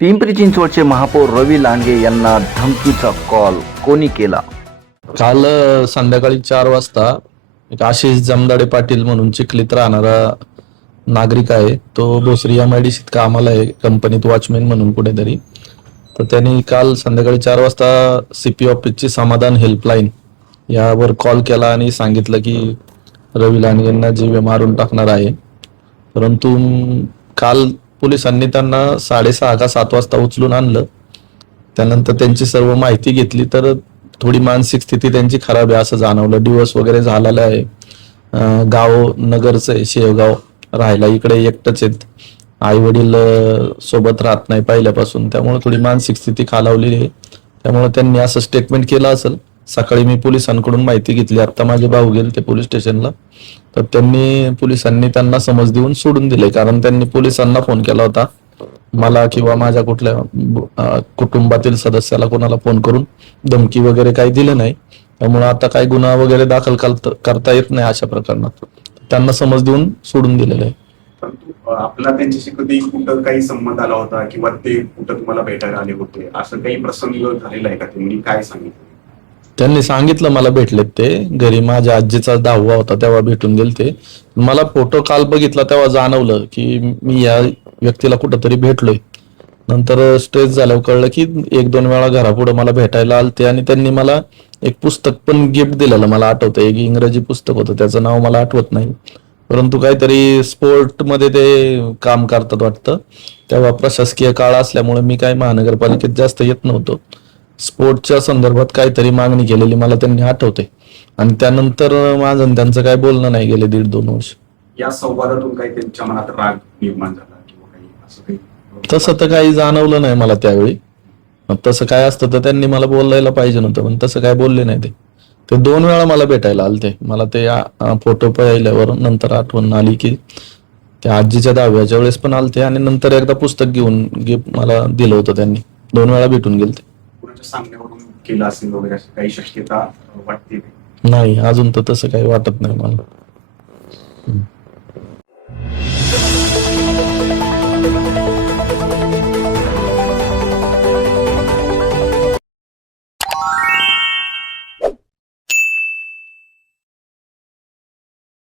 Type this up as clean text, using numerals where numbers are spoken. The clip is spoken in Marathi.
पिंपरी चिंचवडचे महापौर रवी लांडगे यांना धमकीचा कॉल कोणी केला? काल संध्याकाळी 4 वाजता एक आशिष जमदाडे पाटील म्हणून चिखलीत राहणारा नागरिक आहे. तो भोसरी MIDCत कामाला आहे, कंपनीत वॉचमॅन म्हणून कुठेतरी. तर त्यांनी काल संध्याकाळी 4 वाजता CP ऑफिसची समाधान हेल्पलाईन यावर कॉल केला आणि सांगितलं की रवी लांडगेंना जीवे मारून टाकणार आहे. परंतु काल पोलिसांनी त्यांना 6:30 का 7 वाजता उचलून आणलं. त्यानंतर त्यांची सर्व माहिती घेतली तर थोडी मानसिक स्थिती त्यांची खराब आहे असं जाणवलं. डिवोर्स वगैरे झालेला आहे. गाव नगरचं आहे, शेवगाव. राहायला इकडे एकटंच आहेत. आई वडील सोबत राहत नाही पहिल्यापासून, त्यामुळे थोडी मानसिक स्थिती खालावलेली आहे. त्यामुळे त्यांनी असं स्टेटमेंट केलं असेल. सकाळी मी पोलिसांकडून माहिती घेतली. आता माझे भाऊ गेले ते पोलीस स्टेशनला, तर पोलिसांनी त्यांना समज देऊन सोडून दिले. कारण त्यांनी पोलिसांना फोन केला होता, मला किंवा माझ्या कुठल्या कुटुंबातील सदस्याला कोणाला फोन करून धमकी वगैरे काही दिलं नाही. त्यामुळे आता काही गुन्हा वगैरे दाखल करता येत नाही अशा प्रकरणात. त्यांना समज देऊन सोडून दिलेलं आहे. परंतु आपला त्यांच्याशी कधी कुठं काही संबंध आला होता किंवा ते कुठं तुम्हाला भेटायला आले होते, असं काही प्रसंग झालेला आहे का? त्यांनी काय सांगितलं? त्यांनी सांगितलं मला भेटलेत ते घरी. माझ्या आजीचा 10वा होता तेव्हा भेटून गेले ते. मला फोटो काल बघितला तेव्हा जाणवलं की मी या व्यक्तीला कुठंतरी भेटलोय. नंतर स्ट्रेस झाल्यावर कळलं की 1-2 वेळा घरापुढे मला भेटायला आलते आणि त्यांनी मला एक पुस्तक पण गिफ्ट दिलेलं. मला आठवतं, एक इंग्रजी पुस्तक होतं, त्याचं नाव मला आठवत नाही. परंतु काहीतरी स्पोर्ट मध्ये ते काम करतात वाटतं. तेव्हा प्रशासकीय काळ असल्यामुळे मी काही महानगरपालिकेत जास्त येत नव्हतो. स्पोर्टच्या संदर्भात काहीतरी मागणी केलेली मला त्यांनी आठवते. आणि त्यानंतर माझं आणि त्यांचं काय बोलणं नाही गेले 1.5-2 वर्ष. या संवादातून काही त्यांच्या मनात राग निर्माण झाला किंवा काही असं काही? तसं तर काही जाणवलं नाही मला त्यावेळी. तसं काय असतं तर त्यांनी मला बोलायला पाहिजे नव्हतं, पण तसं काय बोलले नाही ते 2 वेळा मला भेटायला आलते. मला ते फोटो पाहिल्यावर नंतर आठवण आली की त्या आजीच्या 10व्याच्या वेळेस पण आलते आणि नंतर एकदा पुस्तक घेऊन गिफ्ट मला दिलं होतं त्यांनी. 2 वेळा भेटून गेलते. कुणाच्या सांगण्यावरून केलं असेल वगैरे अशी काही शक्यता वाटते? नाही, अजून तर तसं काही वाटत नाही मला.